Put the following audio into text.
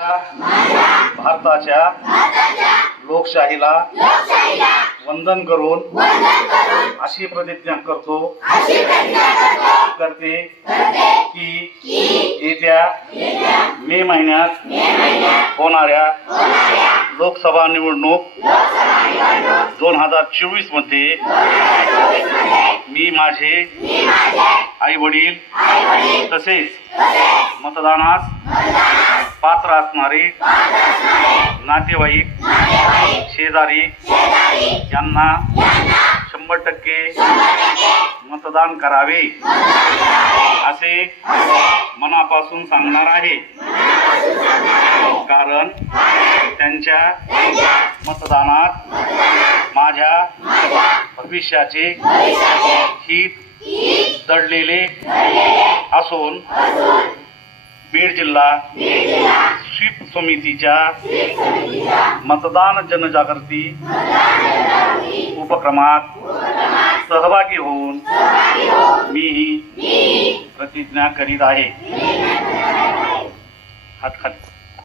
भारताच्या लोकशाहीला वंदन करून अशी प्रतिज्ञा करतो करते की येत्या मे महिन्यात होणाऱ्या लोकसभा निवडणूक दोन हजार चोवीसमध्ये मी माझे आई वडील तसेच मतदानास पात्र असणारे नातेवाईक शेजारी यांना शंभर टक्के मतदान करावे असे मनापासून सांगणार आहे. कारण त्यांच्या मतदानात माझ्या भविष्याचे हित दडलेले असून बीड जिल्हा, स्वीप समितीच्या मतदान जनजागृति उपक्रम सहभागी हो मी ही प्रतिज्ञा करीत आहे. हात खाली